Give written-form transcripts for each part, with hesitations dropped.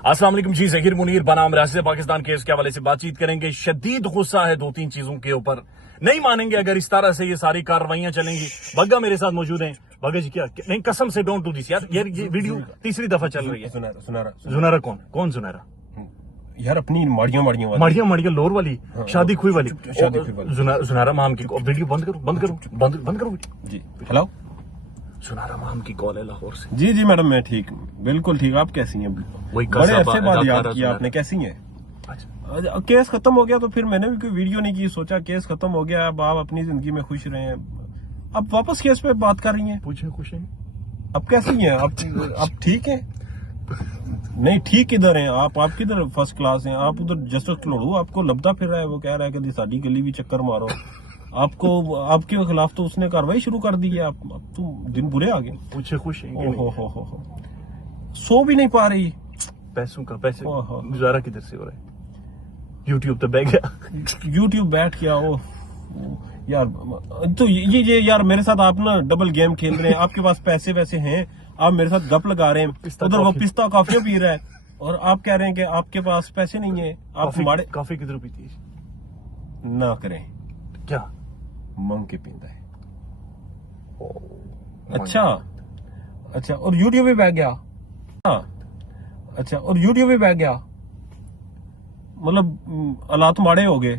अस्सलाम वालेकुम जी, ज़हीर मुनीर बनाम राशिद पाकिस्तान केस के हवाले से बातचीत करेंगे। शदीद गुस्सा है दो तीन चीजों के ऊपर, नहीं मानेंगे अगर इस तरह से ये सारी कार्रवाइयां चलेंगी। बग्गा मेरे साथ मौजूद हैं। बग्गा जी क्या नहीं, कसम से डोंट डू दिस यार। ये वीडियो तीसरी दफा चल रही है। जुनैरा कौन जुनैरा यार अपनी माड़ियां माड़ियां लोर वाली, शादी खुई वाली। जुनैरा माम की वीडियो बंद करो जी। हेलो, जुनैरा माम की कॉल है लाहौर से। जी जी मैडम, मैं ठीक, बिल्कुल ठीक। आप कैसी हैं? वही बड़े अरसे बाद याद किया आपने, कैसी हैं? केस खत्म हो गया तो फिर मैंने भी कोई वीडियो नहीं की, सोचा केस खत्म हो गया, अब आप अपनी जिंदगी में खुश रहे हैं। अब वापस केस पे बात कर रही हैं। पूछे खुश हैं? अब कैसी हैं आप ठीक हैं? नहीं, ठीक किधर हैं आप किधर फर्स्ट क्लास हैं? आप उधर जस्टिस खिलोड़ू आपको लबदा फिर रहा है, वो कह रहा है कि साडी गली भी चक्कर मारो। आपको आपके खिलाफ तो उसने कार्रवाई शुरू कर दी है। आप तो दिन बुरे आ गए। पूछे खुश हैं? हो सो भी नहीं पा रही। पैसे गुजारा किधर से हो रहा है? यूट्यूब तो बैठ गया। यूट्यूब बैठ गया। ओ यार, तो ये यार मेरे साथ आप ना डबल गेम खेल रहे हैं। आपके पास पैसे वैसे हैं, आप मेरे साथ गप लगा रहे हैं, उधर वो पिस्ता कॉफी पी रहा है और आप कह रहे हैं कि आपके पास पैसे नहीं है। आप हमारे कॉफी किधर पीती है? ना करें क्या मंग के पीता है? अच्छा, और यूट्यूब भी बैठ गया। अच्छा, और यूट्यूब भी बैठ गया, मतलब हालात माड़े हो गए।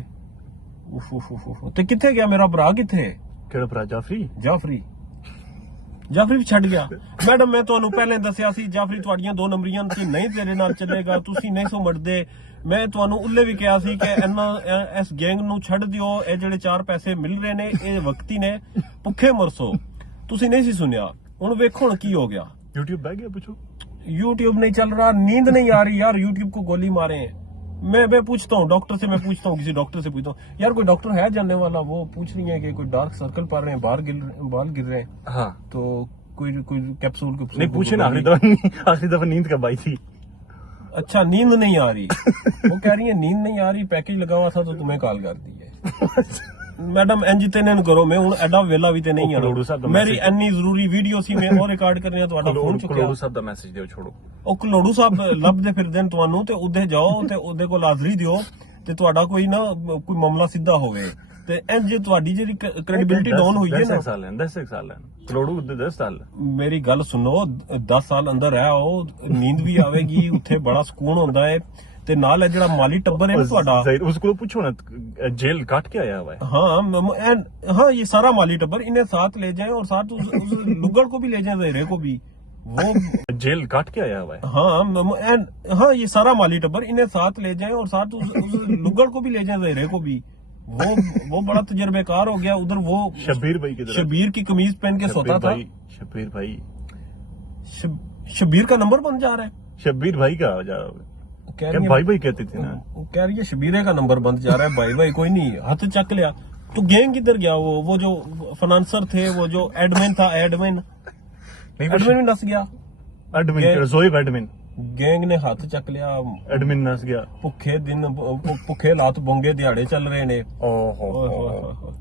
तो किथे गया मेरा भरा? किथे? केड़ा भरा? जाफरी भी छड़ गया। मैडम मैं ਤੁਹਾਨੂੰ ਪਹਿਲੇ ਦੱਸਿਆ ਸੀ ਜਾਫਰੀ ਤੁਹਾਡੀਆਂ ਦੋ ਨੰਬਰੀਆਂ ਸੀ, ਨਹੀਂ ਤੇਰੇ ਨਾਲ ਚੱਲੇਗਾ, ਤੁਸੀਂ ਨਹੀਂ ਸਮਝਦੇ। ਮੈਂ ਤੁਹਾਨੂੰ ਉੱਲੇ ਵੀ ਕਿਹਾ ਸੀ ਕਿ ਇਸ ਗੈਂਗ ਨੂੰ ਛੱਡ ਦਿਓ, ਇਹ ਜਿਹੜੇ 4 ਪੈਸੇ ਮਿਲ ਰਹੇ ਨੇ ਇਹ ਵਕਤੀ ਨੇ, ਭੁੱਖੇ ਮਰਸੋ। ਤੁਸੀਂ ਨਹੀਂ ਸੀ ਸੁਣਿਆ। ਹੁਣ ਵੇਖੋ ਹੁਣ ਕੀ ਹੋ ਗਿਆ। YouTube बैठ गया? पूछो। यूट्यूब नहीं चल रहा, नींद नहीं आ रही यार। यूट्यूब को गोली मारे हैं। मैं पूछता हूँ डॉक्टर से, किसी डॉक्टर से पूछता हूँ यार, कोई डॉक्टर है जानने वाला? वो पूछ रही है कि कोई डार्क सर्कल पड़ रहे हैं, बाल गिर रहे हैं। हाँ, तो कोई कैप्सूल नहीं पूछे ना। आखिरी दफा नींद कब आई थी? अच्छा, नींद नहीं आ रही। वो कह रही है नींद नहीं आ रही, पैकेज लगा हुआ था तो तुम्हें कॉल कर दी है। मैडम इंज ते नहीं करो, मैं हूं एडा वेला भी ते नहीं है। मेरी इन्नी जरूरी वीडियो सी मैं और रिकॉर्ड करनी ਤੁਹਾਡਾ ਫੋਨ ਚੁੱਕਿਆ। ਕਲੋੜੂ ਸਾਹਿਬ ਦਾ ਮੈਸੇਜ ਦਿਓ, ਛੋੜੋ। ਉਹ ਕਲੋੜੂ ਸਾਹਿਬ ਲੱਭਦੇ ਫਿਰਦੇ ਨੇ ਤੁਹਾਨੂੰ, ਤੇ ਉਹਦੇ ਜਾਓ ਤੇ ਉਹਦੇ ਕੋਲ ਹਾਜ਼ਰੀ ਦਿਓ ਤੇ ਤੁਹਾਡਾ ਕੋਈ ਨਾ ਕੋਈ ਮਾਮਲਾ ਸਿੱਧਾ ਹੋਵੇ। ਤੇ ਇੰਜ ਤੁਹਾਡੀ ਜਿਹੜੀ ਕ੍ਰੈਡੀਬਿਲਿਟੀ ਡਾਊਨ ਹੋਈ ਹੈ ਨਾ। 10 ਸਾਲ ਹੈ ਕਲੋੜੂ ਦੇ 10 ਸਾਲ। ਮੇਰੀ ਗੱਲ ਸੁਣੋ, 10 ਸਾਲ ਅੰਦਰ ਹੈ ਉਹ, ਨੀਂਦ ਵੀ ਆਵੇਗੀ ਉੱਥੇ, ਬੜਾ ਸਕੂਨ ਹੁੰਦਾ ਹੈ। ਤੇ ਨਾਲ ਜਿਹੜਾ ਮਾਲੀ ਟੱਬਰ ਹੈ ਨਾ ਤੁਹਾਡਾ, ਉਸ ਕੋਲ ਪੁੱਛੋ ਨਾ, जेल काट के आया हुआ है। हाँ, ये सारा माली टब्बर इन्हें साथ ले जाएं और साथ उस लुगड़ को भी ले जाएं, जहरे को भी। वो जेल काट के आया हुआ है। हाँ, ये सारा माली टब्बर इन्हें साथ ले जाएं और साथ उस लुगड़ को भी ले जाएं, जहरे को भी। वो बड़ा तजर्बेकार हो गया उधर। वो शब्बीर भाई किधर? शब्बीर की कमीज पहन के सोता था। शब्बीर भाई, शब्बीर का नंबर बन जा रहा है। शब्बीर भाई का जा रहा है। भाई कहती थी ना। कह रही है शबीरे का नंबर बंद जा रहा है। भाई कोई नहीं, हाथ चक लिया। तो गैंग किधर गया? वो जो फाइनेंसर थे, वो जो एडमिन था, एडमिन भी नस गया। एडमिन गैंग ने हाथ चक लिया, एडमिन नस गया। भुखे लात बोंगे दिहाड़े चल रहे ने।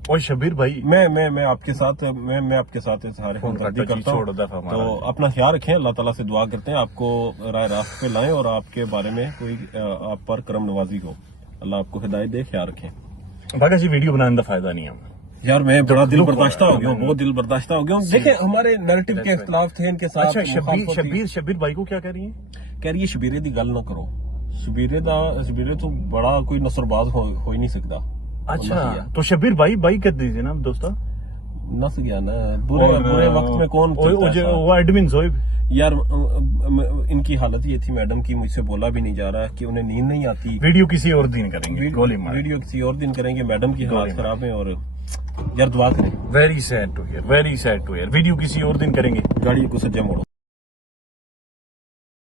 ओह शबीर भाई, मैं आपके साथ सारे हमदर्दी करता हूँ। तो अपना ख्याल रखें, अल्लाह ताला से दुआ करते हैं आपको राह रास्त पे लाएं और आपके बारे में कोई आप पर करम नवाजी हो। अल्लाह आपको हिदायत दे, ख्याल रखें। बाकी जी वीडियो बनाने का फायदा नहीं है यार। मैं बड़ा दिल बर्दाश्ता हो गया हूँ, बहुत दिल बर्दाश्ता हो गया हूँ। देखें हमारे नैरेटिव के इख्तिलाफ थे इनके साथ। शबीर भाई को क्या कह रही है? कह रही है शबीरे दी गल ना करो। शबीरे तो बड़ा कोई नसरबाज हो ही नहीं सकता। अच्छा, तो शबीर भाई कर दीजिए ना दोस्ता। नस गया ना, बुरे वक्त में कौन वो एडमिन जोइब। यार इनकी हालत ये थी मैडम की, मुझसे बोला भी नहीं जा रहा कि उन्हें नींद नहीं आती। वीडियो किसी और दिन करेंगे, वीडियो किसी और दिन करेंगे। मैडम की हालत खराब है और यार दुआ करें। Very sad to hear, video किसी और दिन करेंगे। गाड़ी को सज्जा मोड़ो।